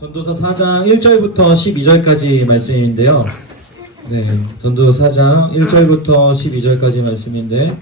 전도서 4장 1절부터 12절까지 말씀인데요. 네, 전도서 4장 1절부터 12절까지 말씀인데,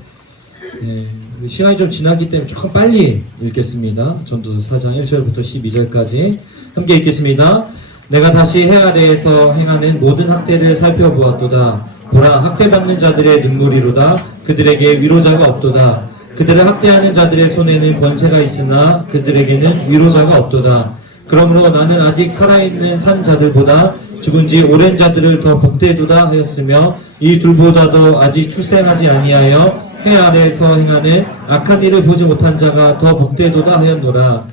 시간이 좀 지났기 때문에 조금 빨리 읽겠습니다. 전도서 4장 1절부터 12절까지 함께 읽겠습니다. 내가 다시 해 아래에서 행하는 모든 학대를 살펴보았도다. 보라, 학대받는 자들의 눈물이로다. 그들에게 위로자가 없도다. 그들을 학대하는 자들의 손에는 권세가 있으나 그들에게는 위로자가 없도다. 그러므로 나는 아직 살아있는 산 자들보다 죽은 지 오랜 자들을 더 복되도다 하였으며 이 둘보다도 아직 출생하지 아니하여 해 아래에서 행하는 악한 일을 보지 못한 자가 더 복되도다 하였노라.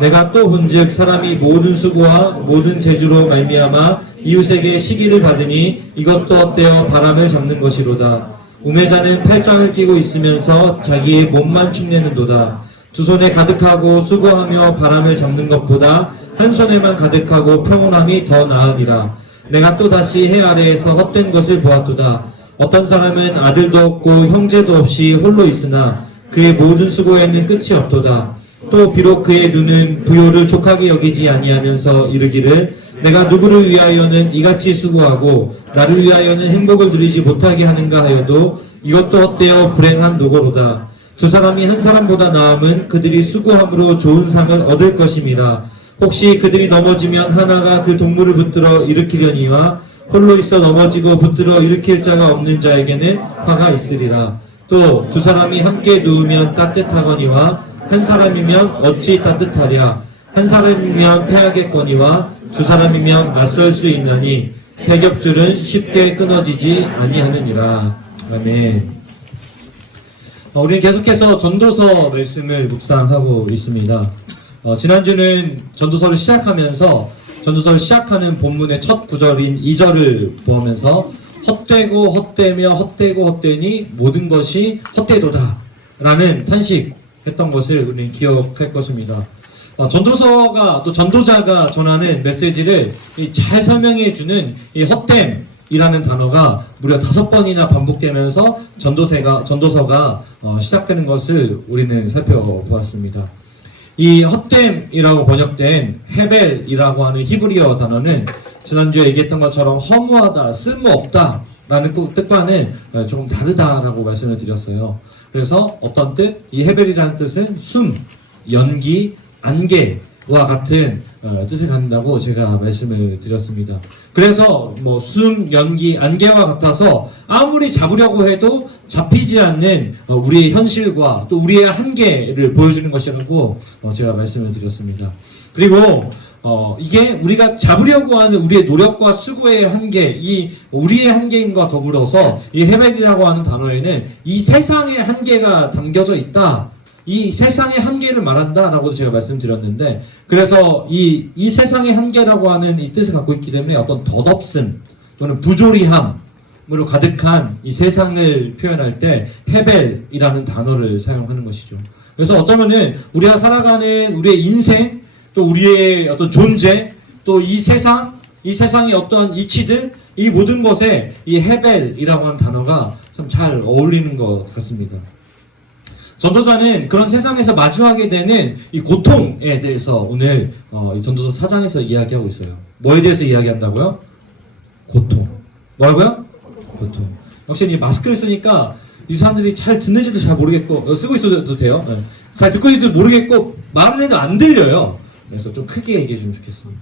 내가 또 본즉 사람이 모든 수고와 모든 재주로 말미암아 이웃에게 시기를 받으니 이것도 헛되어 바람을 잡는 것이로다. 우매자는 팔짱을 끼고 있으면서 자기의 몸만 축내는도다. 두 손에 가득하고 수고하며 바람을 잡는 것보다 한 손에만 가득하고 평온함이 더 나으니라. 내가 또 다시 해 아래에서 헛된 것을 보았도다. 어떤 사람은 아들도 없고 형제도 없이 홀로 있으나 그의 모든 수고에는 끝이 없도다. 또 비록 그의 눈은 부요를 족하게 여기지 아니하면서 이르기를 내가 누구를 위하여는 이같이 수고하고 나를 위하여는 행복을 누리지 못하게 하는가 하여도 이것도 헛되어 불행한 노고로다. 두 사람이 한 사람보다 나음은 그들이 수고함으로 좋은 상을 얻을 것임이라. 혹시 그들이 넘어지면 하나가 그 동물을 붙들어 일으키려니와 홀로 있어 넘어지고 붙들어 일으킬 자가 없는 자에게는 화가 있으리라. 또 두 사람이 함께 누우면 따뜻하거니와 한 사람이면 어찌 따뜻하랴. 한 사람이면 패하겠거니와 두 사람이면 맞설 수 있나니 세 겹줄은 쉽게 끊어지지 아니하느니라. 아멘. 우리는 계속해서 전도서 말씀을 묵상하고 있습니다. 지난주는 전도서를 시작하면서 전도서를 시작하는 본문의 첫 구절인 2절을 보면서 헛되고 헛되며 헛되고 헛되니 모든 것이 헛되도다 라는 탄식했던 것을 우리는 기억할 것입니다. 전도서가 또 전도자가 전하는 메시지를 잘 설명해주는 이 헛됨이라는 단어가 무려 5번이나 반복되면서 전도서가 시작되는 것을 우리는 살펴보았습니다. 이 헛됨이라고 번역된 헤벨이라고 하는 히브리어 단어는 지난주에 얘기했던 것처럼 허무하다, 쓸모없다 라는 뜻과는 조금 다르다라고 말씀을 드렸어요. 그래서 어떤 뜻? 이 헤벨이라는 뜻은 숨, 연기, 안개와 같은 뜻을 갖는다고 제가 말씀을 드렸습니다. 그래서 숨, 연기, 안개와 같아서 아무리 잡으려고 해도 잡히지 않는 우리의 현실과 또 우리의 한계를 보여주는 것이라고 제가 말씀을 드렸습니다. 그리고 이게 우리가 잡으려고 하는 우리의 노력과 수고의 한계, 이 우리의 한계임과 더불어서 이 헤벨이라고 하는 단어에는 이 세상의 한계가 담겨져 있다. 이 세상의 한계를 말한다라고도 제가 말씀드렸는데, 그래서 이 세상의 한계라고 하는 이 뜻을 갖고 있기 때문에 어떤 덧없음 또는 부조리함으로 가득한 이 세상을 표현할 때 헤벨이라는 단어를 사용하는 것이죠. 그래서 어쩌면은 우리가 살아가는 우리의 인생, 또 우리의 어떤 존재, 또 이 세상의 어떤 이치들, 이 모든 것에 이 헤벨이라고 하는 단어가 참 잘 어울리는 것 같습니다. 전도자는 그런 세상에서 마주하게 되는 이 고통에 대해서 오늘 이 전도서 4장에서 이야기하고 있어요. 뭐에 대해서 이야기한다고요? 고통. 뭐라고요? 고통. 역시 이 마스크를 쓰니까 이 사람들이 잘 듣는지도 잘 모르겠고, 쓰고 있어도 돼요. 네. 잘 듣고 있는지도 모르겠고 말을 해도 안 들려요. 그래서 좀 크게 얘기해 주면 좋겠습니다.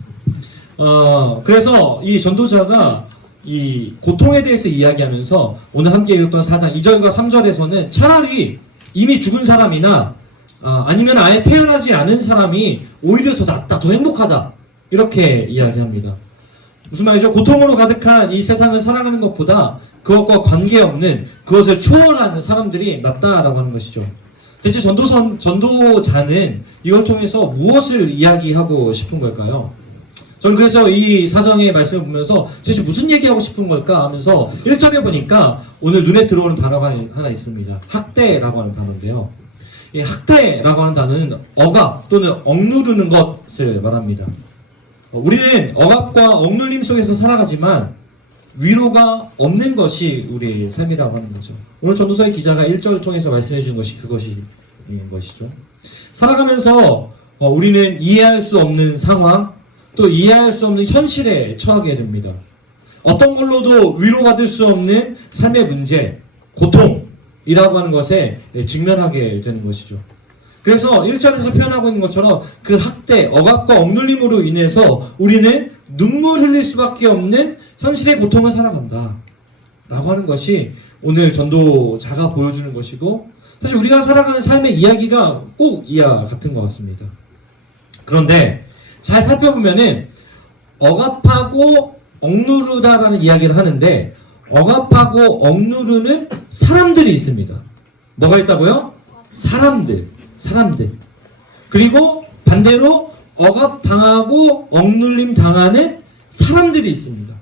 그래서 이 전도자가 이 고통에 대해서 이야기하면서 오늘 함께 읽었던 4장 2절과 3절에서는 차라리 이미 죽은 사람이나 아니면 아예 태어나지 않은 사람이 오히려 더 낫다, 더 행복하다, 이렇게 이야기합니다. 무슨 말이죠? 고통으로 가득한 이 세상을 살아가는 것보다 그것과 관계없는, 그것을 초월하는 사람들이 낫다라고 하는 것이죠. 대체 전도자는 이걸 통해서 무엇을 이야기하고 싶은 걸까요? 저는 그래서 이 사정의 말씀을 보면서 도대체 무슨 얘기하고 싶은 걸까 하면서 1절에 보니까 오늘 눈에 들어오는 단어가 하나 있습니다. 학대라고 하는 단어인데요. 이 학대라고 하는 단어는 억압 또는 억누르는 것을 말합니다. 우리는 억압과 억눌림 속에서 살아가지만 위로가 없는 것이 우리의 삶이라고 하는 거죠. 오늘 전도서의 기자가 1절을 통해서 말씀해 주는 것이 그것인 것이죠. 살아가면서 우리는 이해할 수 없는 상황, 또 이해할 수 없는 현실에 처하게 됩니다. 어떤 걸로도 위로받을 수 없는 삶의 문제, 고통이라고 하는 것에 직면하게 되는 것이죠. 그래서 1절에서 표현하고 있는 것처럼 그 학대, 억압과 억눌림으로 인해서 우리는 눈물 흘릴 수밖에 없는 현실의 고통을 살아간다 라고 하는 것이 오늘 전도자가 보여주는 것이고, 사실 우리가 살아가는 삶의 이야기가 꼭 이와 같은 것 같습니다. 그런데 잘 살펴보면은 억압하고 억누르다라는 이야기를 하는데, 억압하고 억누르는 사람들이 있습니다. 뭐가 있다고요? 사람들. 그리고 반대로 억압당하고 억눌림 당하는 사람들이 있습니다.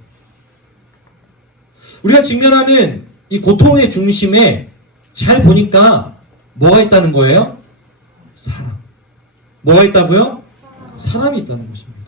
우리가 직면하는 이 고통의 중심에 잘 보니까 뭐가 있다는 거예요? 사람. 뭐가 있다고요? 사람이 있다는 것입니다.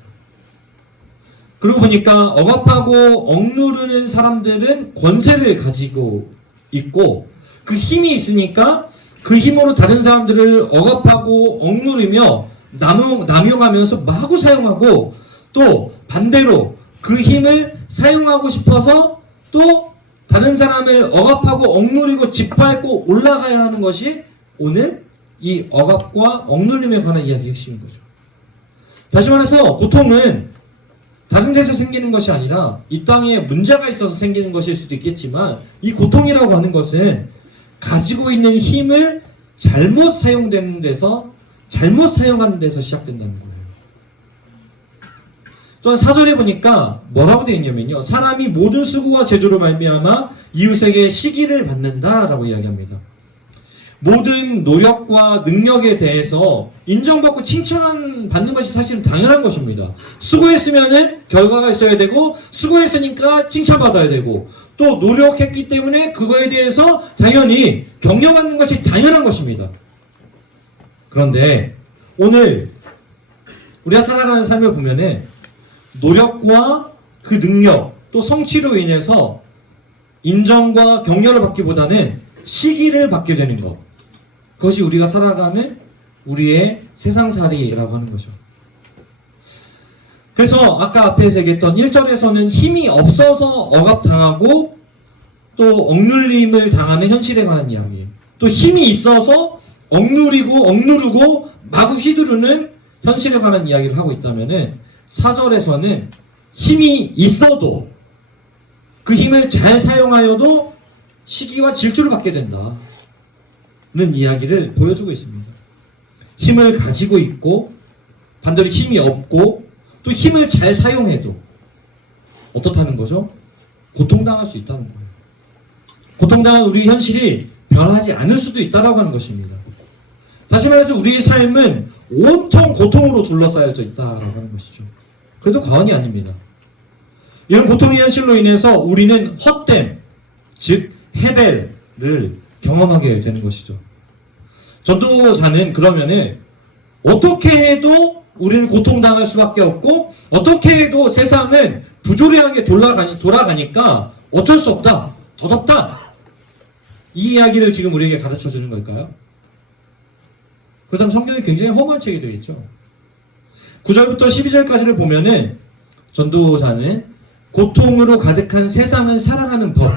그러고 보니까 억압하고 억누르는 사람들은 권세를 가지고 있고, 그 힘이 있으니까 그 힘으로 다른 사람들을 억압하고 억누르며 남용하면서 마구 사용하고, 또 반대로 그 힘을 사용하고 싶어서 또 다른 사람을 억압하고 억누르고 짓밟고 올라가야 하는 것이 오늘 이 억압과 억눌림에 관한 이야기의 핵심인 거죠. 다시 말해서 고통은 다른 데서 생기는 것이 아니라 이 땅에 문제가 있어서 생기는 것일 수도 있겠지만, 이 고통이라고 하는 것은 가지고 있는 힘을 잘못 사용되는 데서, 잘못 사용하는 데서 시작된다는 거예요. 또한 4절에 보니까 뭐라고 되어 있냐면요, 사람이 모든 수고와 제조로 말미암아 이웃에게 시기를 받는다라고 이야기합니다. 모든 노력과 능력에 대해서 인정받고 칭찬받는 것이 사실은 당연한 것입니다. 수고했으면은 결과가 있어야 되고, 수고했으니까 칭찬받아야 되고, 또 노력했기 때문에 그거에 대해서 당연히 격려받는 것이 당연한 것입니다. 그런데 오늘 우리가 살아가는 삶을 보면은 노력과 그 능력, 또 성취로 인해서 인정과 격려를 받기보다는 시기를 받게 되는 것, 그것이 우리가 살아가는 우리의 세상살이라고 하는 거죠. 그래서 아까 앞에서 얘기했던 1절에서는 힘이 없어서 억압당하고 또 억눌림을 당하는 현실에 관한 이야기, 또 힘이 있어서 억누르고 마구 휘두르는 현실에 관한 이야기를 하고 있다면은, 4절에서는 힘이 있어도 그 힘을 잘 사용하여도 시기와 질투를 받게 된다는 이야기를 보여주고 있습니다. 힘을 가지고 있고 반대로 힘이 없고 또 힘을 잘 사용해도 어떻다는 거죠? 고통당할 수 있다는 거예요. 고통당한 우리 현실이 변하지 않을 수도 있다라고 하는 것입니다. 다시 말해서 우리의 삶은 온통 고통으로 둘러싸여져 있다라고 하는 것이죠. 그래도 과언이 아닙니다. 이런 고통의 현실로 인해서 우리는 헛됨, 즉 해벨을 경험하게 되는 것이죠. 전도자는 그러면은 어떻게 해도 우리는 고통당할 수밖에 없고, 어떻게 해도 세상은 부조리하게 돌아가니까 어쩔 수 없다, 덧없다, 이 이야기를 지금 우리에게 가르쳐 주는 걸까요? 그렇다면 성경이 굉장히 험한 책이 되겠죠. 9절부터 12절까지를 보면은 전도자는 고통으로 가득한 세상을 살아가는 법,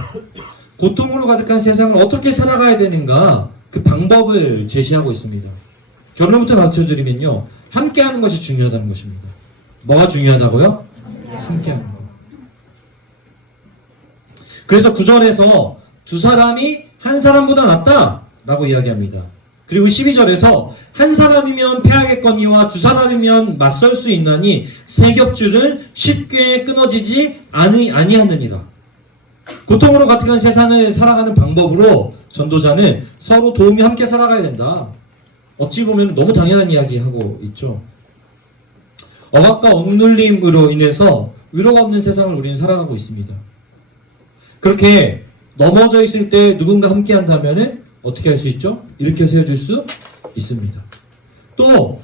고통으로 가득한 세상을 어떻게 살아가야 되는가, 그 방법을 제시하고 있습니다. 결론부터 가르쳐드리면요, 함께하는 것이 중요하다는 것입니다. 뭐가 중요하다고요? 함께하는 것. 그래서 9절에서 두 사람이 한 사람보다 낫다라고 이야기합니다. 그리고 12절에서 한 사람이면 패하겠거니와 두 사람이면 맞설 수 있나니 세 겹줄은 쉽게 끊어지지 아니하느니라. 고통으로 가득한 세상을 살아가는 방법으로 전도자는 서로 도움이 함께 살아가야 된다. 어찌 보면 너무 당연한 이야기 하고 있죠. 억압과 억눌림으로 인해서 위로가 없는 세상을 우리는 살아가고 있습니다. 그렇게 넘어져 있을 때 누군가 함께 한다면 어떻게 할 수 있죠? 일으켜 세워줄 수 있습니다. 또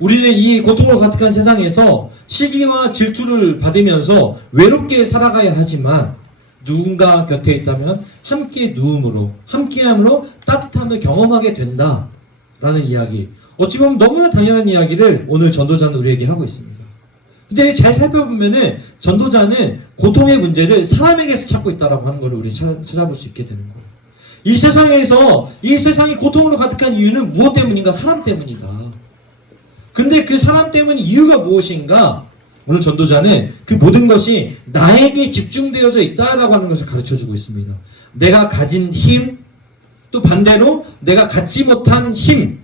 우리는 이 고통으로 가득한 세상에서 시기와 질투를 받으면서 외롭게 살아가야 하지만, 누군가 곁에 있다면 함께 누움으로, 함께함으로 따뜻함을 경험하게 된다라는 이야기, 어찌 보면 너무나 당연한 이야기를 오늘 전도자는 우리에게 하고 있습니다. 근데 잘 살펴보면은 전도자는 고통의 문제를 사람에게서 찾고 있다라고 하는 것을 우리 찾아볼 수 있게 되는 거예요. 이 세상에서 이 세상이 고통으로 가득한 이유는 무엇 때문인가? 사람 때문이다. 근데 그 사람 때문 이유가 무엇인가? 오늘 전도자는 그 모든 것이 나에게 집중되어져 있다라고 하는 것을 가르쳐주고 있습니다. 내가 가진 힘, 또 반대로 내가 갖지 못한 힘,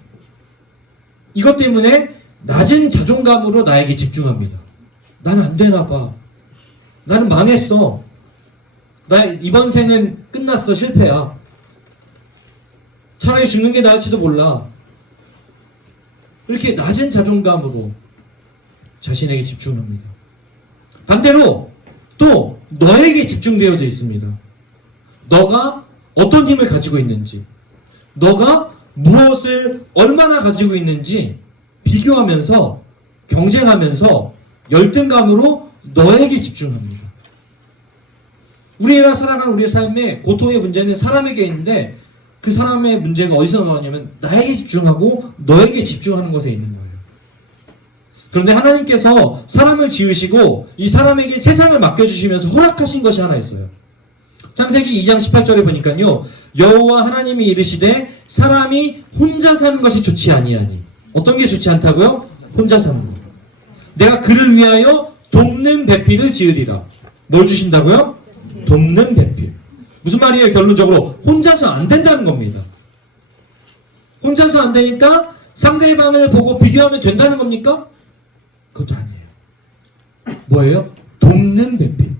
이것 때문에 낮은 자존감으로 나에게 집중합니다. 나는 안 되나 봐. 나는 망했어. 나 이번 생은 끝났어. 실패야. 차라리 죽는 게 나을지도 몰라. 이렇게 낮은 자존감으로 자신에게 집중합니다. 반대로 또 너에게 집중되어져 있습니다. 너가 어떤 힘을 가지고 있는지, 너가 무엇을 얼마나 가지고 있는지 비교하면서 경쟁하면서 열등감으로 너에게 집중합니다. 우리가 살아가는 우리의 삶의 고통의 문제는 사람에게 있는데 그 사람의 문제가 어디서 나오냐면 나에게 집중하고 너에게 집중하는 것에 있는 거예요. 그런데 하나님께서 사람을 지으시고 이 사람에게 세상을 맡겨주시면서 허락하신 것이 하나 있어요. 창세기 2장 18절에 보니까요. 여호와 하나님이 이르시되 사람이 혼자 사는 것이 좋지 아니하니. 어떤 게 좋지 않다고요? 혼자 사는 거. 내가 그를 위하여 돕는 배필을 지으리라. 뭘 주신다고요? 돕는 배필. 무슨 말이에요? 결론적으로 혼자서 안 된다는 겁니다. 혼자서 안 되니까 상대방을 보고 비교하면 된다는 겁니까? 그것도 아니에요. 뭐예요? 돕는 배필.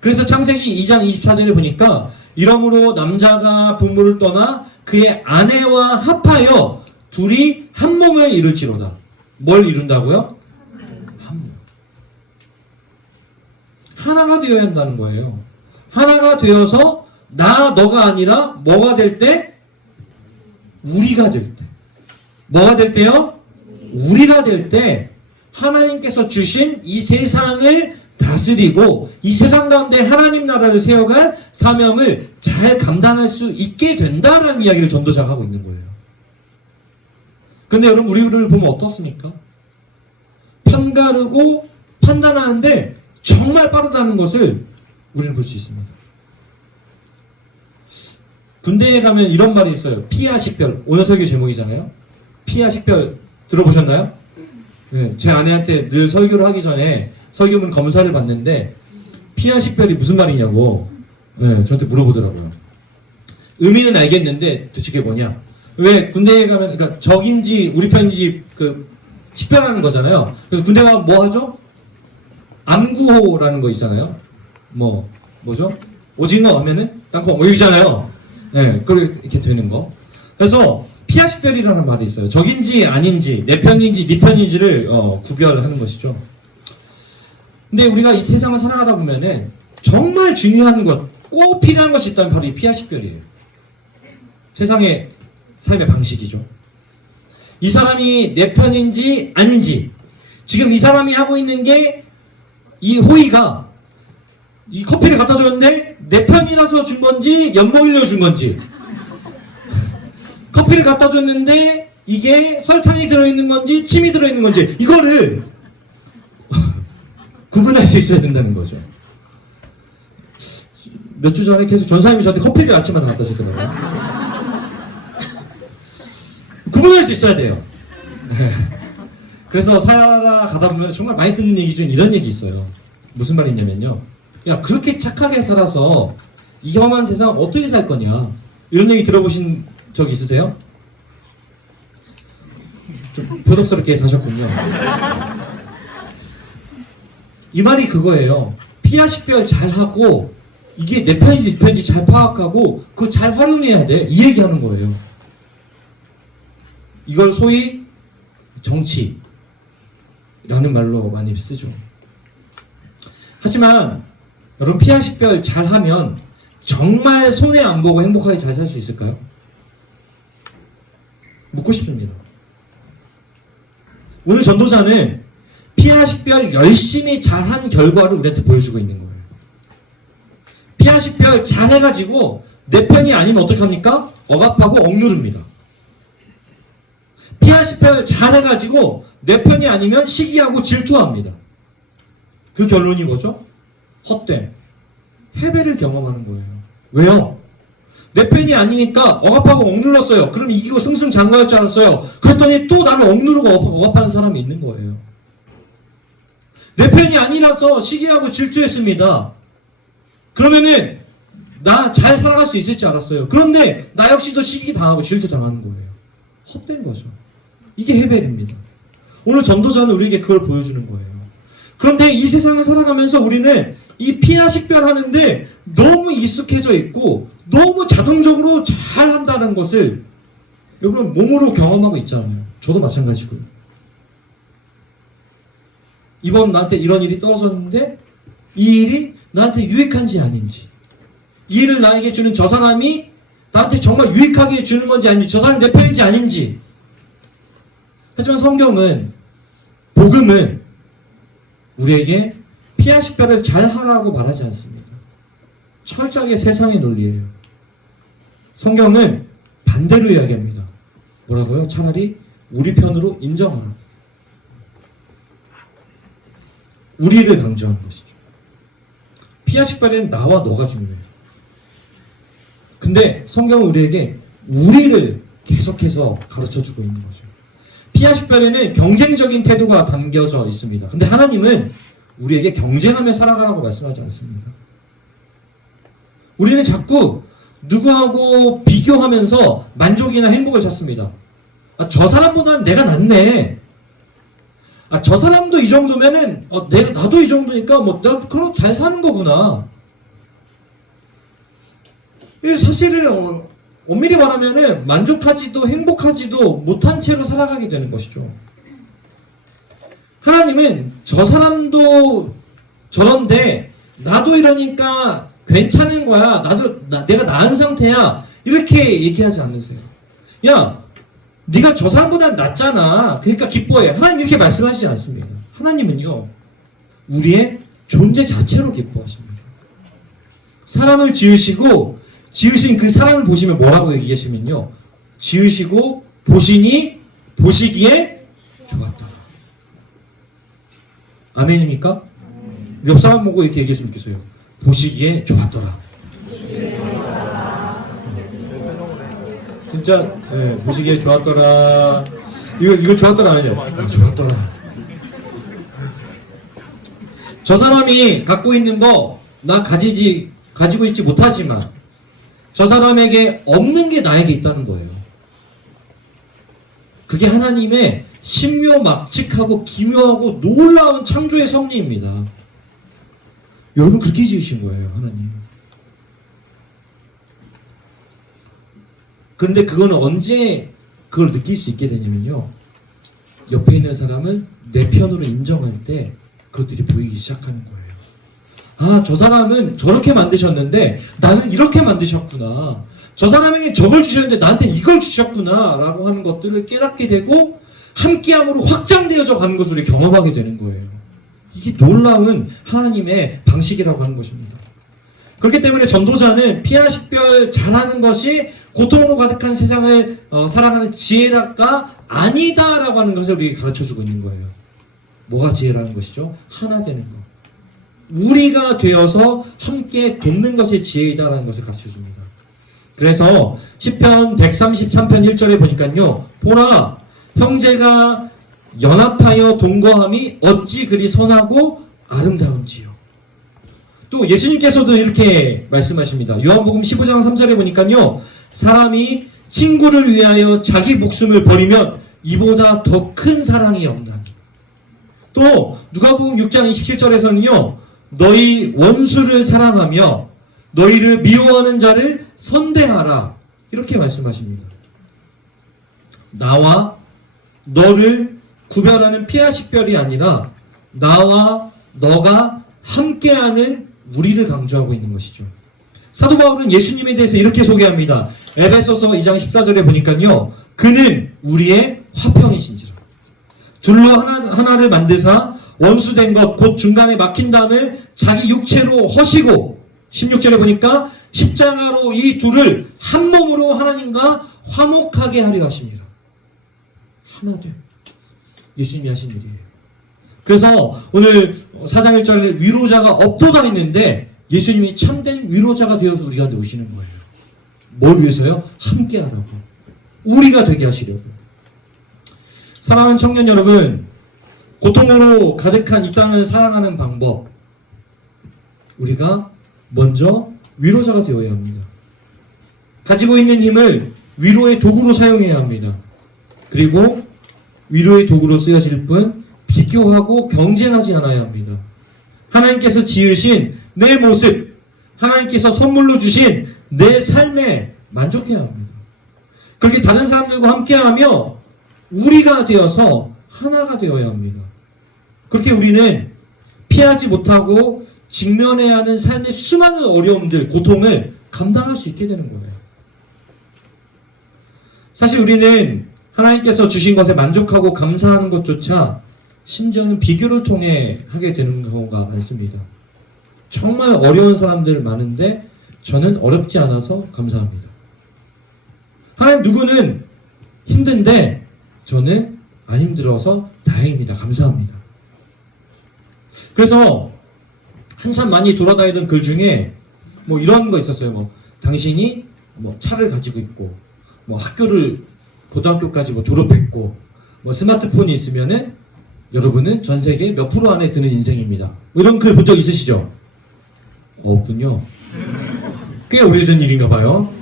그래서 창세기 2장 24절에 보니까 이러므로 남자가 부모를 떠나 그의 아내와 합하여 둘이 한 몸을 이룰지로다. 뭘 이룬다고요? 한 몸. 하나가 되어야 한다는 거예요. 하나가 되어서 너가 아니라 뭐가 될 때? 우리가 될 때. 뭐가 될 때요? 우리가 될 때 하나님께서 주신 이 세상을 다스리고 이 세상 가운데 하나님 나라를 세워갈 사명을 잘 감당할 수 있게 된다라는 이야기를 전도자가 하고 있는 거예요. 근데 여러분 우리를 보면 어떻습니까? 편가르고 판단하는데 정말 빠르다는 것을 우리는 볼 수 있습니다. 군대에 가면 이런 말이 있어요. 피하 식별. 오늘 설교 제목이잖아요. 피하 식별 들어보셨나요? 네, 제 아내한테 늘 설교를 하기 전에 설교문 검사를 받는데 피하 식별이 무슨 말이냐고 저한테 물어보더라고요. 의미는 알겠는데 도대체 그게 뭐냐? 왜 군대에 가면 그러니까 적인지 우리 편인지 식별하는 거잖아요. 그래서 군대 가면 뭐 하죠? 암구호라는 거 있잖아요. 뭐죠? 오징어 하면은 땅콩 뭐 이러잖아요. 네, 그렇게 되는 거. 그래서 피하식별이라는 말이 있어요. 적인지 아닌지 내 편인지 네 편인지를 구별하는 것이죠. 근데 우리가 이 세상을 살아가다 보면은 정말 중요한 것, 꼭 필요한 것이 있다면 바로 이 피하식별이에요. 세상의 삶의 방식이죠. 이 사람이 내 편인지 아닌지, 지금 이 사람이 하고 있는 게 이 호의가 이 커피를 갖다 줬는데 내 편이라서 준 건지 엿먹이려고 준 건지, 커피를 갖다 줬는데 이게 설탕이 들어있는 건지 침이 들어있는 건지 이거를 구분할 수 있어야 된다는 거죠. 몇 주 전에 계속 전사님이 저한테 커피를 아침마다 갖다 주더라고요. 구분할 수 있어야 돼요. 그래서 살아가다 보면 정말 많이 듣는 얘기 중에 이런 얘기 있어요. 무슨 말이 있냐면요. 야, 그렇게 착하게 살아서 이 험한 세상 어떻게 살 거냐. 이런 얘기 들어보신 적 있으세요? 좀 표독스럽게 사셨군요. 이 말이 그거예요. 피하식별 잘하고 이게 내 편인지 네 편인지 잘 파악하고 그거 잘 활용해야 돼. 이 얘기하는 거예요. 이걸 소위 정치라는 말로 많이 쓰죠. 하지만 여러분 피하식별 잘하면 정말 손해 안 보고 행복하게 잘 살 수 있을까요? 묻고 싶습니다. 오늘 전도자는 피하식별 열심히 잘한 결과를 우리한테 보여주고 있는 거예요. 피하식별 잘해가지고 내 편이 아니면 어떡합니까? 억압하고 억누릅니다. 피하식별 잘해가지고 내 편이 아니면 시기하고 질투합니다. 그 결론이 뭐죠? 헛됨. 패배를 경험하는 거예요. 왜요? 내 편이 아니니까 억압하고 억눌렀어요. 그럼 이기고 승승장구할 줄 알았어요. 그랬더니 또 나를 억누르고 억압하는 사람이 있는 거예요. 내 편이 아니라서 시기하고 질투했습니다. 그러면은 나 잘 살아갈 수 있을 줄 알았어요. 그런데 나 역시도 시기 당하고 질투 당하는 거예요. 헛된 거죠. 이게 헤벨입니다. 오늘 전도자는 우리에게 그걸 보여주는 거예요. 그런데 이 세상을 살아가면서 우리는 이 피하식별 하는데 너무 익숙해져 있고 너무 자동적으로 잘 한다는 것을 여러분 몸으로 경험하고 있잖아요. 저도 마찬가지고요. 이번 나한테 이런 일이 떨어졌는데 이 일이 나한테 유익한지 아닌지, 이 일을 나에게 주는 저 사람이 나한테 정말 유익하게 주는 건지 아닌지, 저 사람이 내 편인지 아닌지. 하지만 성경은, 복음은 우리에게 피하식별을 잘 하라고 말하지 않습니다. 철저하게 세상의 논리예요. 성경은 반대로 이야기합니다. 뭐라고요? 차라리 우리 편으로 인정하라. 우리를 강조하는 것이죠. 피하식별에는 나와 너가 중요해요. 근데 성경은 우리에게 우리를 계속해서 가르쳐주고 있는 거죠. 피하식별에는 경쟁적인 태도가 담겨져 있습니다. 근데 하나님은 우리에게 경쟁하며 살아가라고 말씀하지 않습니다. 우리는 자꾸 누구하고 비교하면서 만족이나 행복을 찾습니다. 아, 저 사람보다는 내가 낫네. 아, 저 사람도 이 정도면은 나도 이 정도니까 나 그럼 잘 사는 거구나. 사실은 엄밀히 말하면은 만족하지도 행복하지도 못한 채로 살아가게 되는 것이죠. 하나님은 저 사람도 저런데 나도 이러니까 괜찮은 거야. 내가 나은 상태야. 이렇게 얘기하지 않으세요. 야, 네가 저 사람보다 낫잖아. 그러니까 기뻐해. 하나님 이렇게 말씀하시지 않습니다. 하나님은요, 우리의 존재 자체로 기뻐하십니다. 사람을 지으시고 지으신 그 사람을 보시면 뭐라고 얘기하시면요, 지으시고 보시니 보시기에 좋았더라. 아멘입니까? 옆 사람 보고 이렇게 얘기했으면 좋겠어요. 보시기에 좋았더라. 진짜 보시기에 좋았더라. 이거 좋았더라 아니죠? 아, 좋았더라. 저 사람이 갖고 있는 거 나 가지고 있지 못하지만 저 사람에게 없는 게 나에게 있다는 거예요. 그게 하나님의 신묘막측하고 기묘하고 놀라운 창조의 섭리입니다. 여러분 그렇게 지으신 거예요, 하나님. 그런데 그거는 언제 그걸 느낄 수 있게 되냐면요, 옆에 있는 사람을 내 편으로 인정할 때 그것들이 보이기 시작하는 거예요. 아, 저 사람은 저렇게 만드셨는데 나는 이렇게 만드셨구나. 저 사람에게 저걸 주셨는데 나한테 이걸 주셨구나 라고 하는 것들을 깨닫게 되고 함께함으로 확장되어져 가는 것을 우리 경험하게 되는 거예요. 이게 놀라운 하나님의 방식이라고 하는 것입니다. 그렇기 때문에 전도자는 피하식별 잘하는 것이 고통으로 가득한 세상을 살아가는 지혜가 아니다라고 하는 것을 우리에게 가르쳐주고 있는 거예요. 뭐가 지혜라는 것이죠? 하나 되는 것. 우리가 되어서 함께 돕는 것이 지혜이다라는 것을 가르쳐줍니다. 그래서 시편 133편 1절에 보니까요, 보라, 형제가 연합하여 동거함이 어찌 그리 선하고 아름다운지요. 또 예수님께서도 이렇게 말씀하십니다. 요한복음 15장 3절에 보니까요, 사람이 친구를 위하여 자기 목숨을 버리면 이보다 더 큰 사랑이 없나니. 또 누가복음 6장 27절에서는요, 너희 원수를 사랑하며 너희를 미워하는 자를 선대하라, 이렇게 말씀하십니다. 나와 너를 구별하는 피하식별이 아니라 나와 너가 함께하는 우리를 강조하고 있는 것이죠. 사도 바울은 예수님에 대해서 이렇게 소개합니다. 에베소서 2장 14절에 보니까요, 그는 우리의 화평이신지라. 둘로 하나를 만드사 원수된 것 곧 중간에 막힌 담을 자기 육체로 허시고, 16절에 보니까 십자가로 이 둘을 한 몸으로 하나님과 화목하게 하려 하십니다. 하나 돼. 예수님이 하신 일이에요. 그래서 오늘 4장 1절에 위로자가 없도다 했는데 예수님이 참된 위로자가 되어서 우리 가운데 오시는 거예요. 뭘 위해서요? 함께 하라고. 우리가 되게 하시려고. 사랑하는 청년 여러분, 고통으로 가득한 이 땅을 살아가는 방법, 우리가 먼저 위로자가 되어야 합니다. 가지고 있는 힘을 위로의 도구로 사용해야 합니다. 그리고 위로의 도구로 쓰여질 뿐 비교하고 경쟁하지 않아야 합니다. 하나님께서 지으신 내 모습, 하나님께서 선물로 주신 내 삶에 만족해야 합니다. 그렇게 다른 사람들과 함께하며 우리가 되어서 하나가 되어야 합니다. 그렇게 우리는 피하지 못하고 직면해야 하는 삶의 수많은 어려움들, 고통을 감당할 수 있게 되는 거예요. 사실 우리는 하나님께서 주신 것에 만족하고 감사하는 것조차 심지어는 비교를 통해 하게 되는 경우가 많습니다. 정말 어려운 사람들 많은데 저는 어렵지 않아서 감사합니다. 하나님 누구는 힘든데 저는 안 힘들어서 다행입니다. 감사합니다. 그래서 한참 많이 돌아다니던 글 중에 뭐 이런 거 있었어요. 뭐 당신이 뭐 차를 가지고 있고 뭐 학교를 고등학교까지 뭐 졸업했고 뭐 스마트폰이 있으면은 여러분은 전 세계 몇 프로 안에 드는 인생입니다. 뭐 이런 글 본 적 있으시죠? 없군요. 꽤 오래전 일인가 봐요.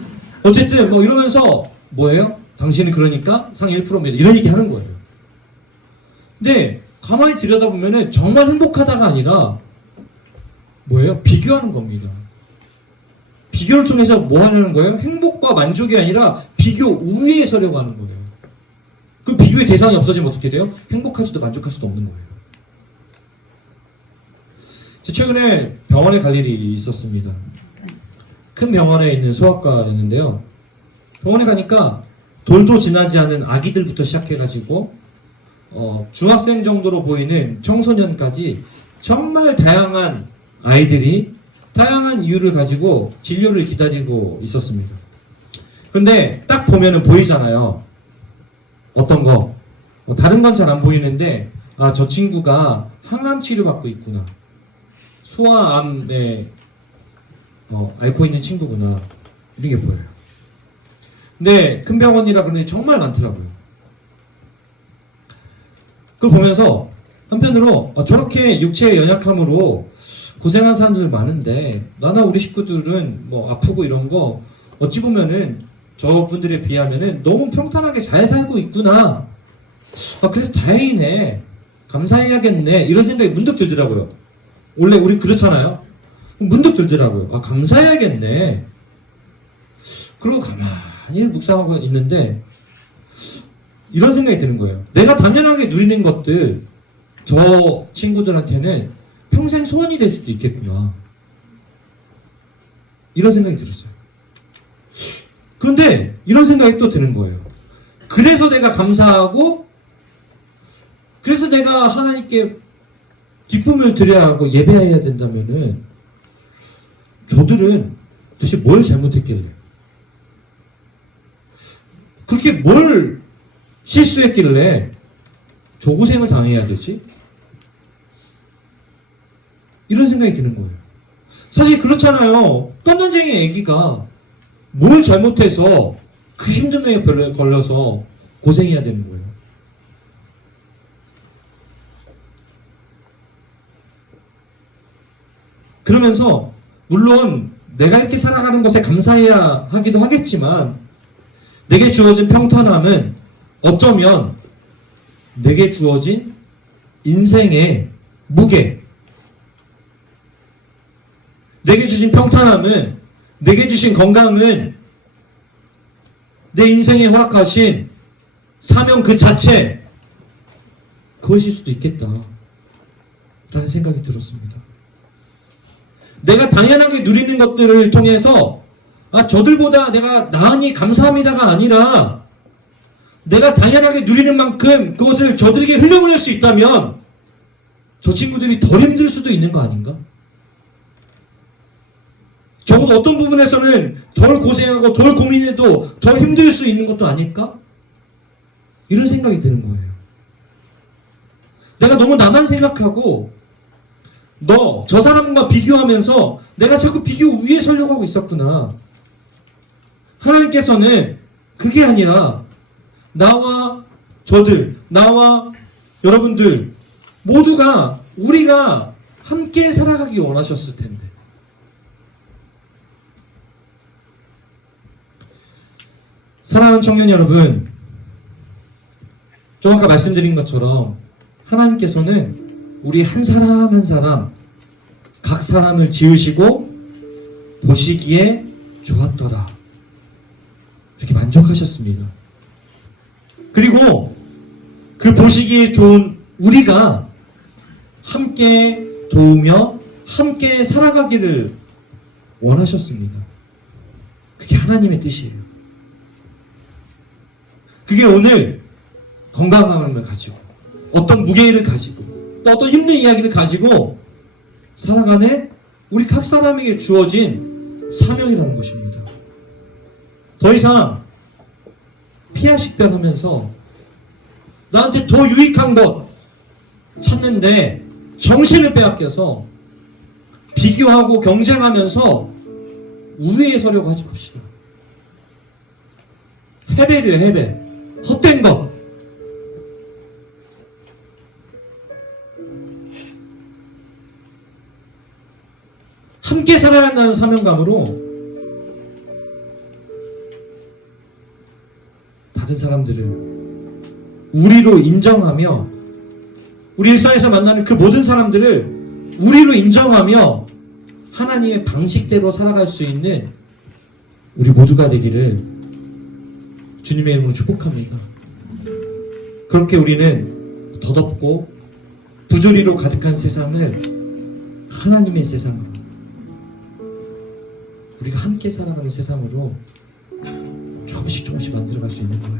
어쨌든 뭐 이러면서 뭐예요? 당신은 그러니까 상위 1%입니다. 이런 얘기 하는 거예요. 근데 가만히 들여다보면은 정말 행복하다가 아니라 뭐예요? 비교하는 겁니다. 비교를 통해서 뭐 하려는 거예요? 행복과 만족이 아니라 비교 우위에 서려고 하는 거예요. 그 비교의 대상이 없어지면 어떻게 돼요? 행복하지도 만족할 수도 없는 거예요. 제가 최근에 병원에 갈 일이 있었습니다. 큰 병원에 있는 소아과였는데요. 병원에 가니까 돌도 지나지 않은 아기들부터 시작해가지고 중학생 정도로 보이는 청소년까지 정말 다양한 아이들이 다양한 이유를 가지고 진료를 기다리고 있었습니다. 그런데 딱 보면은 보이잖아요. 어떤 거. 다른 건 잘 안 보이는데, 아, 저 친구가 항암 치료받고 있구나. 소아암에 앓고 있는 친구구나. 이런 게 보여요. 근데 큰 병원이라 그러는데 정말 많더라고요. 그걸 보면서 한편으로 저렇게 육체의 연약함으로 고생한 사람들 많은데 나나 우리 식구들은 뭐 아프고 이런 거 어찌 보면은 저분들에 비하면은 너무 평탄하게 잘 살고 있구나. 그래서 다행이네. 감사해야겠네. 이런 생각이 문득 들더라고요. 원래 우리 그렇잖아요. 문득 들더라고요. 감사해야겠네. 그리고 가만히 묵상하고 있는데 이런 생각이 드는 거예요. 내가 당연하게 누리는 것들 저 친구들한테는 평생 소원이 될 수도 있겠구나. 이런 생각이 들었어요. 그런데 이런 생각이 또 드는 거예요. 그래서 내가 감사하고 그래서 내가 하나님께 기쁨을 드려야 하고 예배해야 된다면은 저들은 도대체 뭘 잘못했길래 그렇게 뭘 실수했길래 조고생을 당해야 되지? 이런 생각이 드는 거예요. 사실 그렇잖아요. 깐난쟁이 애기가 뭘 잘못해서 그 힘든 병에 걸려서 고생해야 되는 거예요. 그러면서 물론 내가 이렇게 살아가는 것에 감사해야 하기도 하겠지만 내게 주어진 평탄함은 어쩌면 내게 주어진 인생의 무게, 내게 주신 평탄함은, 내게 주신 건강은 내 인생에 허락하신 사명 그 자체, 그것일 수도 있겠다 라는 생각이 들었습니다. 내가 당연하게 누리는 것들을 통해서 저들보다 내가 나으니 감사합니다가 아니라 내가 당연하게 누리는 만큼 그것을 저들에게 흘려보낼 수 있다면 저 친구들이 덜 힘들 수도 있는 거 아닌가? 적어도 어떤 부분에서는 덜 고생하고 덜 고민해도 덜 힘들 수 있는 것도 아닐까? 이런 생각이 드는 거예요. 내가 너무 나만 생각하고 저 사람과 비교하면서 내가 자꾸 비교 위에 서려고 하고 있었구나. 하나님께서는 그게 아니라 나와 여러분들 모두가 우리가 함께 살아가기 원하셨을 텐데. 사랑하는 청년 여러분, 좀 아까 말씀드린 것처럼 하나님께서는 우리 한 사람 한 사람 각 사람을 지으시고 보시기에 좋았더라 이렇게 만족하셨습니다. 그리고 그 보시기에 좋은 우리가 함께 도우며 함께 살아가기를 원하셨습니다. 그게 하나님의 뜻이에요. 그게 오늘 건강함을 가지고 어떤 무게를 가지고 또 어떤 힘든 이야기를 가지고 살아가는 우리 각 사람에게 주어진 사명이라는 것입니다. 더 이상 피하식별하면서 나한테 더 유익한 것 찾는데 정신을 빼앗겨서 비교하고 경쟁하면서 우위에 서려고 하지 맙시다. 해배래요, 해배. 헛된 것. 함께 살아야 한다는 사명감으로 다른 사람들을 우리로 인정하며 우리 일상에서 만나는 그 모든 사람들을 우리로 인정하며 하나님의 방식대로 살아갈 수 있는 우리 모두가 되기를 주님의 이름으로 축복합니다. 그렇게 우리는 더덥고 부조리로 가득한 세상을 하나님의 세상으로, 우리가 함께 살아가는 세상으로 조금씩 만들어갈 수 있는 거예요.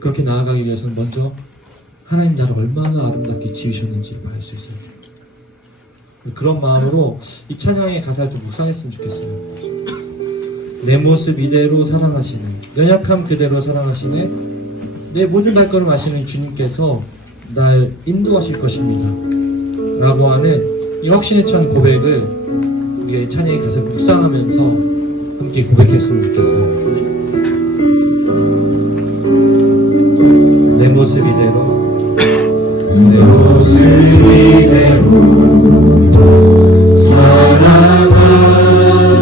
그렇게 나아가기 위해서는 먼저 하나님 나를 얼마나 아름답게 지으셨는지 알 수 있어야 돼요. 그런 마음으로 이 찬양의 가사를 좀 묵상했으면 좋겠어요. 내 모습 이대로 사랑하시네, 연약함 그대로 사랑하시네, 내 모든 발걸음 아시는 주님께서 날 인도하실 것입니다 라고 하는 이 확신에 찬 고백을 우리의 찬양의 가사를 묵상하면서 함께 고백했으면 좋겠어요. 내 모습 이대로, 내 모습 이대로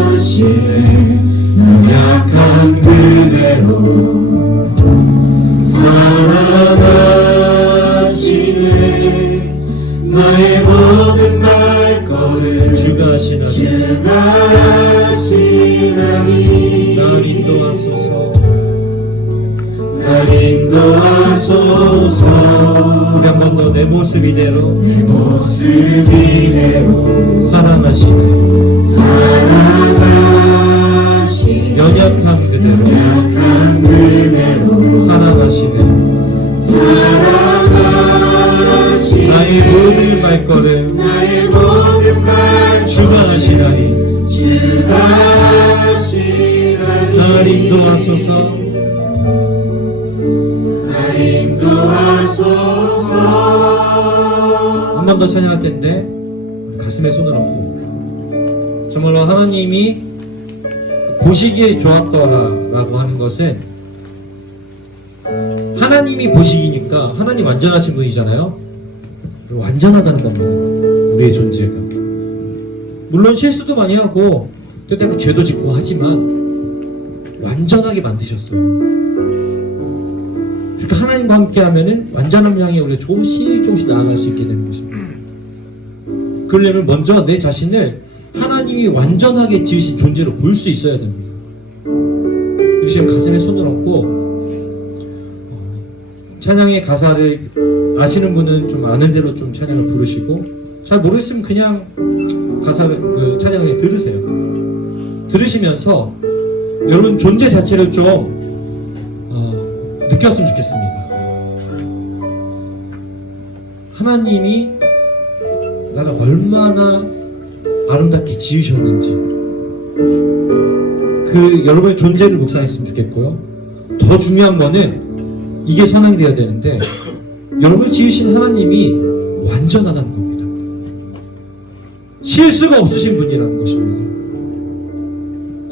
사랑하시네, 연약한 그대로 사랑하시네, 나의 모든 발걸음 주가 하시나니 날 인도하소서, 날 인도하소서. 우리 한 번 더 내 모습 이대로, 내 모습 이대로 사랑하시네, 사랑하시네, 연약한 그대로, 연약한 그대로 사랑하시네, 사랑하시네, 나의 모든 발걸음, 나의 모든 발걸음 주가 하시나니, 주가 하시나니, 날 인도하소서, 한 번 더 찬양할 텐데 가슴에 손을 얹고 정말로 하나님이 보시기에 좋았더라 라고 하는 것은 하나님이 보시기니까 하나님 완전하신 분이잖아요. 완전하다는 겁니다. 우리의 존재가 물론 실수도 많이 하고 때때로 죄도 짓고 하지만 완전하게 만드셨어요. 그러니까 하나님과 함께 하면은 완전함 향해 우리가 조금씩 나아갈 수 있게 되는 것입니다. 그러려면 먼저 내 자신을 하나님이 완전하게 지으신 존재로 볼 수 있어야 됩니다. 지금 가슴에 손을 얹고 찬양의 가사를 아시는 분은 좀 아는 대로 좀 찬양을 부르시고, 잘 모르겠으면 그냥 가사를 찬양을 들으세요. 들으시면서 여러분 존재 자체를 좀 느꼈으면 좋겠습니다. 하나님이 나를 얼마나 아름답게 지으셨는지, 그 그 여러분의 존재를 묵상했으면 좋겠고요. 더 중요한 거는 이게 선행이 되어야 되는데 여러분을 지으신 하나님이 완전하다는 겁니다. 실수가 없으신 분이라는 것입니다.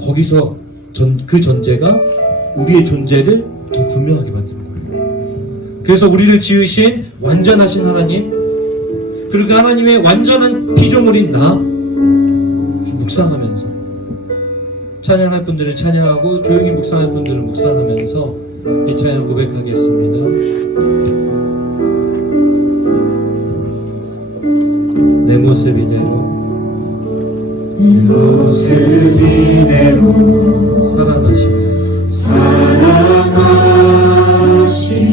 거기서 그 전제가 우리의 존재를 더 분명하게 만드는 거예요. 그래서 우리를 지으신 완전하신 하나님, 그리고 그 하나님의 완전한 피조물인 나 묵상하면서, 찬양할 분들은 찬양하고 조용히 묵상할 분들은 묵상하면서 이 찬양 고백하겠습니다. 내 모습 이대로, 내 모습 이대로 사랑하시네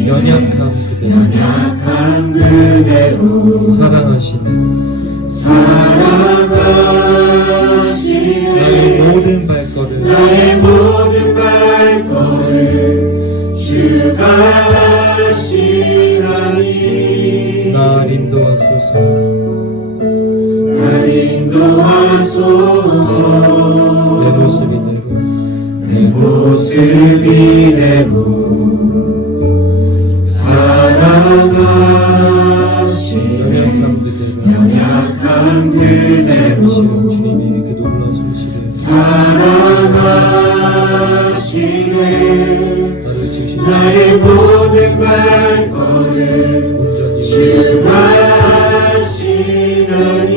연약함 그대로 사랑하시네 나의 모든 발걸음 주가 하시나니 날 인도하소서 내 모습 이대로 사랑하시네 연약함 그대로 주님의 그 놀라운 손실에 사랑하시네 나를 지으신 나의 모든 발걸음 주가 하시나니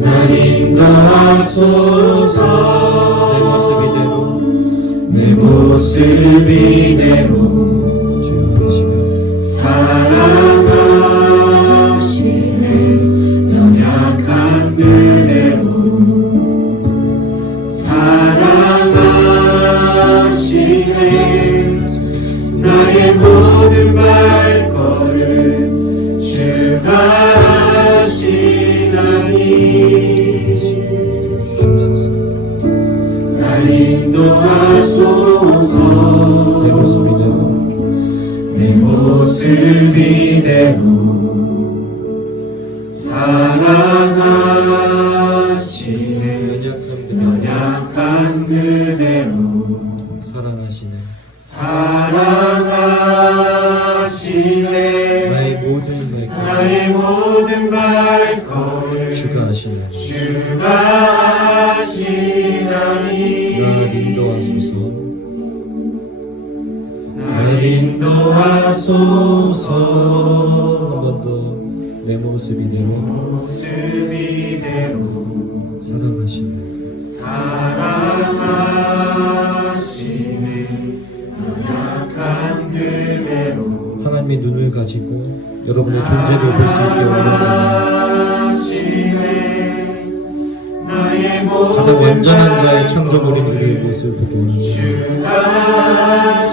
날 인도하소서 내 모습 이대로 사랑하시네 연약한 그대로 사랑하시네 나의 모든 발걸음 주가 하시나니 날 인도하소서 내 모습 이대로 사랑하시네 연약한 그대로 사랑하시네 나의 모든 발걸음 주가 하시네 주가 하시나니 날 인도하소서 한 번 더 내 모습 이대로 사랑하시네 연약한 그대로 하나님의 눈을 가지고 여러분의 존재를 볼 수 있게 원합니다. 가장 완전한 자의 창조물인 우리의 모습을 보기 원합니다.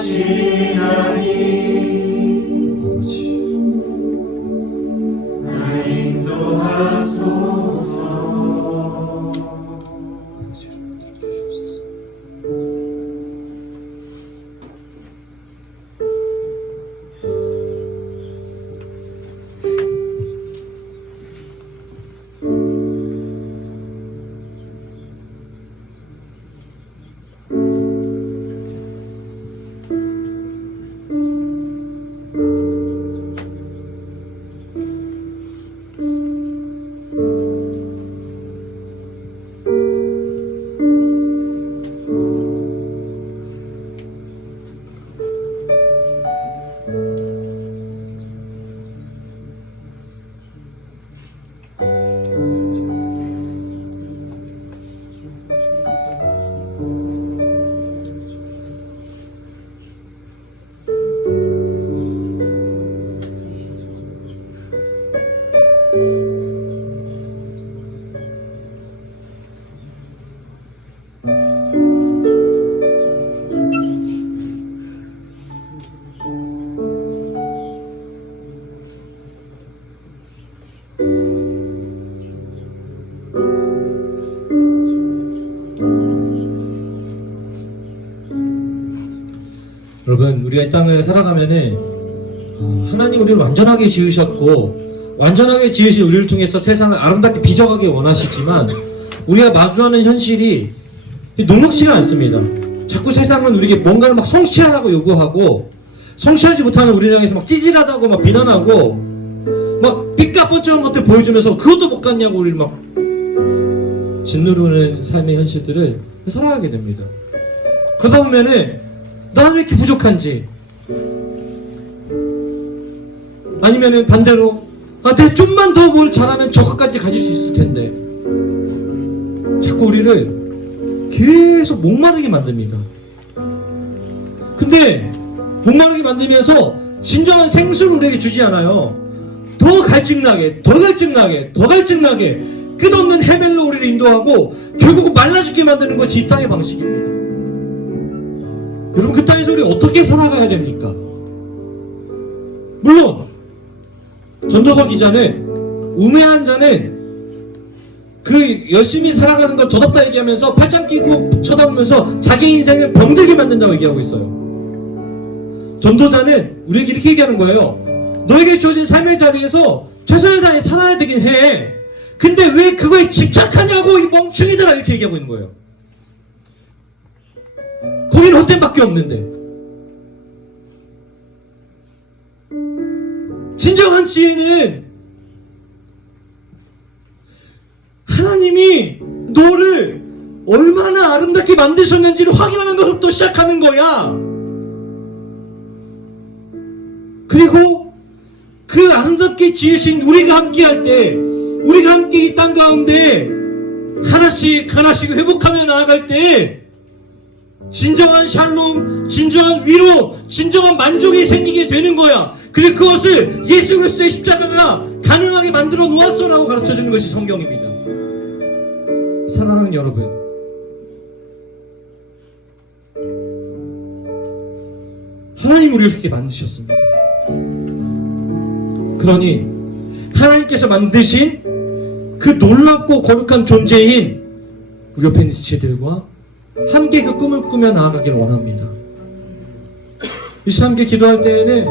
여러분, 우리가 이 땅을 살아가면은 하나님 우리를 완전하게 지으셨고 완전하게 지으신 우리를 통해서 세상을 아름답게 빚어가길 원하시지만 우리가 마주하는 현실이 녹록지가 않습니다. 자꾸 세상은 우리에게 뭔가를 막 성취하라고 요구하고, 성취하지 못하는 우리를 향해서 막 찌질하다고 막 비난하고, 막 삐까뻔쩍한 것들 보여주면서 그것도 못 갔냐고 우리를 막 짓누르는 삶의 현실들을 살아가게 됩니다. 그러다 보면은 나는 왜 이렇게 부족한지, 아니면은 반대로 내가 좀만 더 뭘 잘하면 저것까지 가질 수 있을 텐데, 자꾸 우리를 계속 목마르게 만듭니다. 근데 목마르게 만들면서 진정한 생수를 우리에게 주지 않아요. 더 갈증나게, 더 갈증나게, 더 갈증나게 끝없는 헤멜로 우리를 인도하고 결국 말라 죽게 만드는 것이 이 땅의 방식입니다. 여러분, 그 땅에서 우리 어떻게 살아가야 됩니까? 물론 전도서 기자는, 우매한 자는 그 열심히 살아가는 걸 더덥다 얘기하면서 팔짱 끼고 쳐다보면서 자기 인생을 병들게 만든다고 얘기하고 있어요. 전도자는 우리에게 이렇게 얘기하는 거예요. 너에게 주어진 삶의 자리에서 최선을 다해 살아야 되긴 해. 근데 왜 그거에 집착하냐고 이 멍충이들아, 이렇게 얘기하고 있는 거예요. 거기는 헛됨밖에 없는데. 진정한 지혜는 하나님이 너를 얼마나 아름답게 만드셨는지를 확인하는 것부터 시작하는 거야. 그리고 그 아름답게 지으신 우리가 함께 할 때, 우리가 함께 이 땅 가운데 하나씩 회복하며 나아갈 때 진정한 샬롬, 진정한 위로, 진정한 만족이 생기게 되는 거야. 그리고 그것을 예수 그리스도의 십자가가 가능하게 만들어 놓았어라고 가르쳐주는 것이 성경입니다. 사랑하는 여러분, 하나님 우리를 그렇게 만드셨습니다. 그러니 하나님께서 만드신 그 놀랍고 거룩한 존재인 우리 옆에 있는 지체들과 함께 그 꿈을 꾸며 나아가기를 원합니다. 이 시간 함께 기도할 때에는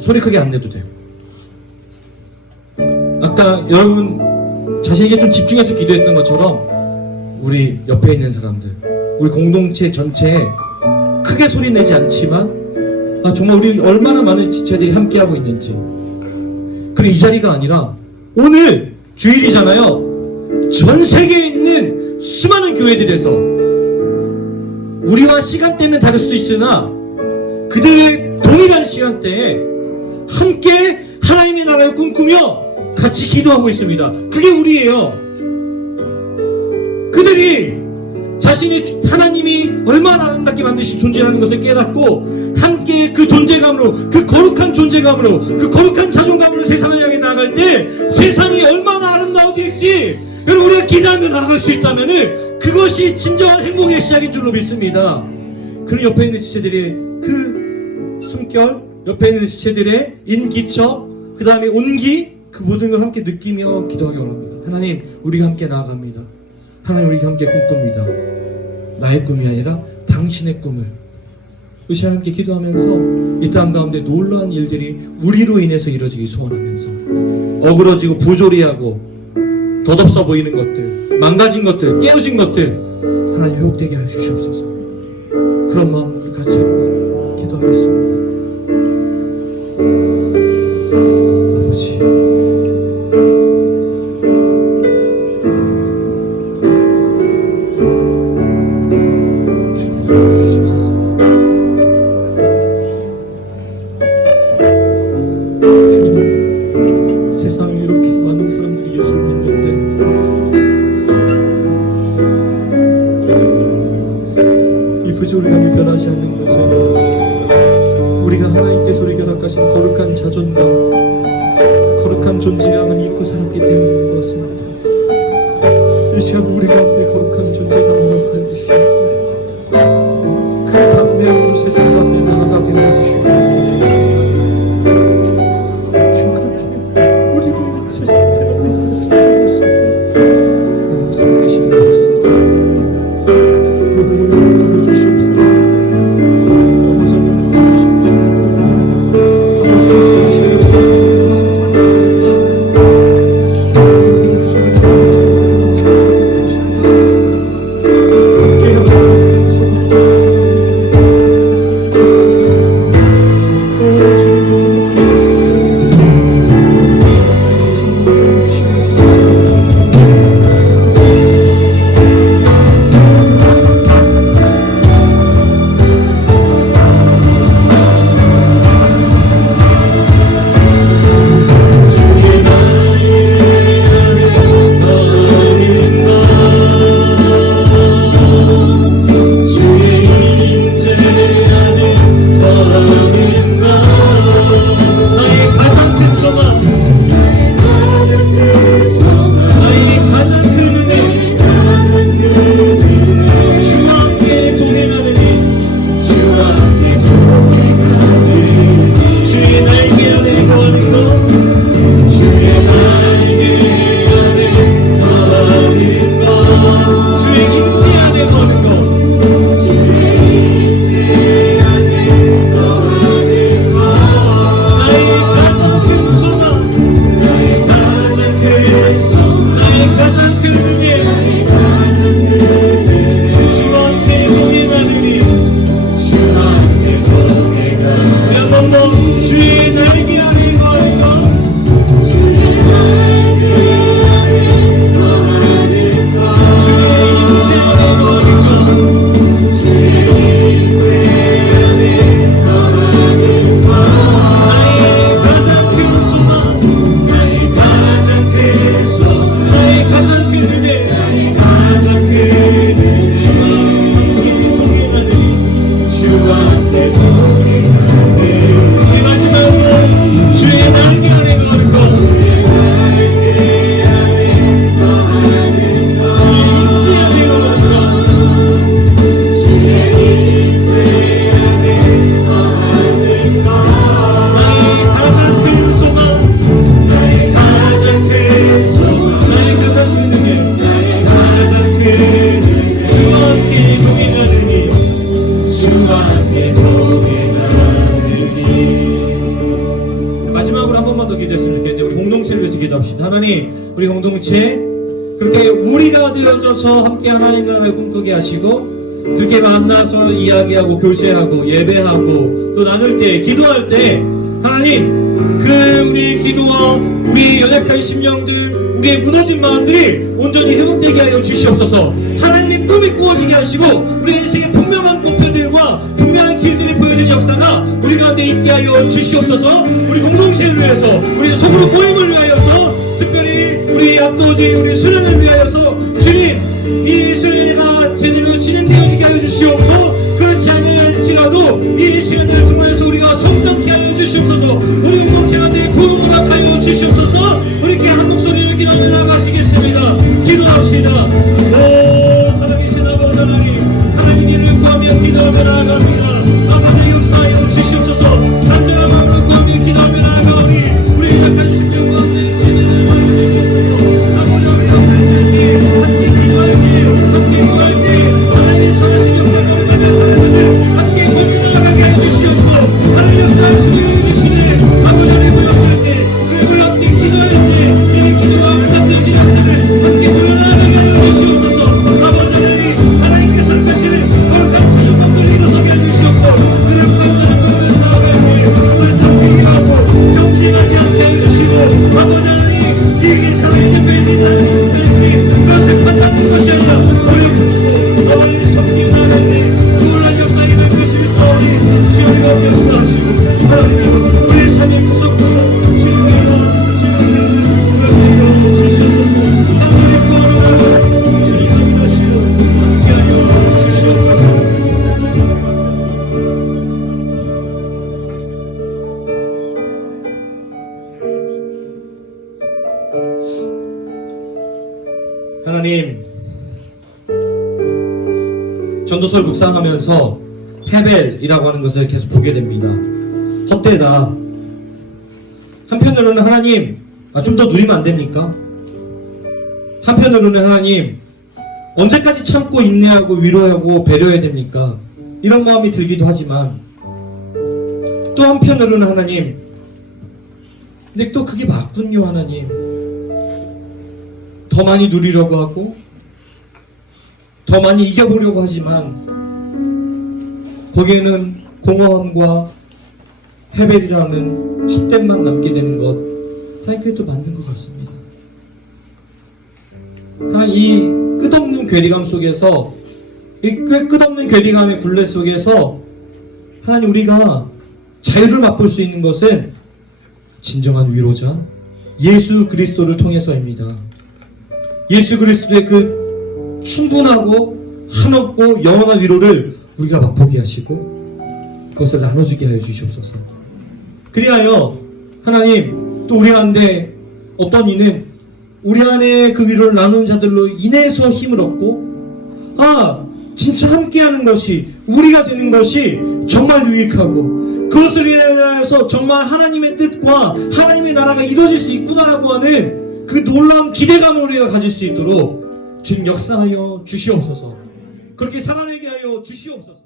소리 크게 안 내도 돼요. 아까 여러분 자신에게 좀 집중해서 기도했던 것처럼 우리 옆에 있는 사람들, 우리 공동체 전체에 크게 소리 내지 않지만 정말 우리 얼마나 많은 지체들이 함께하고 있는지, 그리고 이 자리가 아니라 오늘 주일이잖아요. 전 세계에 있는 수많은 교회들에서 우리와 시간대는 다를 수 있으나 그들의 동일한 시간대에 함께 하나님의 나라를 꿈꾸며 같이 기도하고 있습니다. 그게 우리예요. 그들이 자신이 하나님이 얼마나 아름답게 만드신 존재라는 것을 깨닫고 함께 그 존재감으로, 그 거룩한 존재감으로, 그 거룩한 자존감으로 세상을 향해 나아갈 때 세상이 얼마나 아름다워질지 여러분, 우리가 기도하며 나아갈 수 있다면 그것이 진정한 행복의 시작인 줄로 믿습니다. 그런 옆에 있는 지체들의 그 숨결, 옆에 있는 지체들의 인기척, 그 다음에 온기, 그 모든 걸 함께 느끼며 기도하기 원합니다. 하나님, 우리가 함께 나아갑니다. 하나님, 우리가 함께 꿈꿉니다. 나의 꿈이 아니라 당신의 꿈을. 그 시간 함께 기도하면서 이 땅 가운데 놀라운 일들이 우리로 인해서 이루어지기 소원하면서 어그러지고 부조리하고 덧없어 보이는 것들, 망가진 것들, 깨어진 것들 하나님 회복되게 하여 주시옵소서. 그런 마음으로 같이 한번 기도하겠습니다. 아버지, 부조리함이 변하지 않는 것은 우리가 하나님께서 우리에게 허락하신 거룩한 자존감, 거룩한 존재감을 잊고 살았기 때문인 것 같습니다. 이 시간 우리 가운데 거룩한 존재감을 허락하여 주시옵고 그 담대함으로 세상 가운데 나아가게 하여 주시옵소서. 주 그렇게 우리를 세상 변함을 향해서 살려주소서. 하나님 살아계시는 것은 하나님 우리 공동체 그렇게 우리가 되어져서 함께 하나님 나라를 꿈꾸게 하시고 그렇게 만나서 이야기하고 교제하고 예배하고 또 나눌 때 기도할 때 하나님 그 우리의 기도와 우리의 연약한 심령들 우리의 무너진 마음들이 온전히 회복되게 하여 주시옵소서. 하나님의 꿈이 꾸어지게 하시고 우리 인생의 분명한 목표들과 분명한 길들이 보여주는 역사가 우리 가운데 있게 하여 주시옵소서. 우리 공동체를 위해서 우리 소그룹 모임을 위하여서 특별히 우리 압도지 우리 수련을 위하여서 주님 이 수련회가 제대로 진행되어지게 하여 주시옵고 그렇지 아니할지라도 이 시간들을 통하여서 우리가 성장케 하여 주시옵소서. 우리 공동체가 내 부흥을 합하여 주시옵소서. 우리 이렇게 한 목소리로 기도하며 나가시겠습니다. 기도합시다. 오 살아계신 아버지 하나님 하나님 이를 구하며 기도하며 나아갑니다. 아버지 역사하여 주시옵소서. 간절한 마음으로 구하며 기도하며 나아가오니 우리 약한 심령 가운데 진행을 하여 주시옵소서. 아버지 우리 함께 때 함께 기도할 때 함께 구할 때 하나님 선하신 역사가 우리가 나타나는 것을 함께 보며 나아가게 해주시옵고 하나님 역사하시며 주시네 아버지 하나님 모였을 때 그리고 함께 기도할 때 이 기도가 응답되는 역사를 함께 보며 나아가게 해주시옵소서. 아버지 하나님 하나님께서 하시는 거룩한 지정법들을 일어서게 해주시옵고 그를 무너지는 것을 나아갈 때 우리 삼키게 하고 경쟁하지 않게 해주시고 아버지 하나님 이게 사회의 대표인 하나님 그것을 판단하는 것이 아니라 우리 품고 아버지 섬기고 나아갈 때 놀란 역사에 갈 것을 싸우니 주님과 역사하시고 하나님이여 우리의 삶의 구석구석 주님과 주시옵소서. 남들이 구하노라 주님과 믿으시오 함께하여 주시옵소서. 하나님 전도서를 묵상하면서 헤벨이라고 하는 것을 계속 보게 됩니다. 헛되다. 한편으로는 하나님 좀 더 누리면 안 됩니까? 한편으로는 하나님 언제까지 참고 인내하고 위로하고 배려해야 됩니까? 이런 마음이 들기도 하지만 또 한편으로는 하나님 근데 또 그게 맞군요. 하나님 더 많이 누리려고 하고 더 많이 이겨보려고 하지만 거기에는 공허함과 헤벨이라는 헛됨만 남게 되는 것 하나님 그게 또 맞는 것 같습니다. 하나님 이 끝없는 괴리감 속에서 이 끝없는 괴리감의 굴레 속에서 하나님 우리가 자유를 맛볼 수 있는 것은 진정한 위로자 예수 그리스도를 통해서입니다. 예수 그리스도의 그 충분하고 한없고 영원한 위로를 우리가 맛보게 하시고 그것을 나눠주게 하여 주시옵소서. 그리하여 하나님 또 우리 가운데 어떤 이는 우리 안에 그 위로를 나누는 자들로 인해서 힘을 얻고 진짜 함께하는 것이 우리가 되는 것이 정말 유익하고 그것을 인하여서 정말 하나님의 뜻과 하나님의 나라가 이루어질 수 있구나라고 하는 그 놀라운 기대감을 우리가 가질 수 있도록 주님 역사하여 주시옵소서. 그렇게 살아내게 하여 주시옵소서.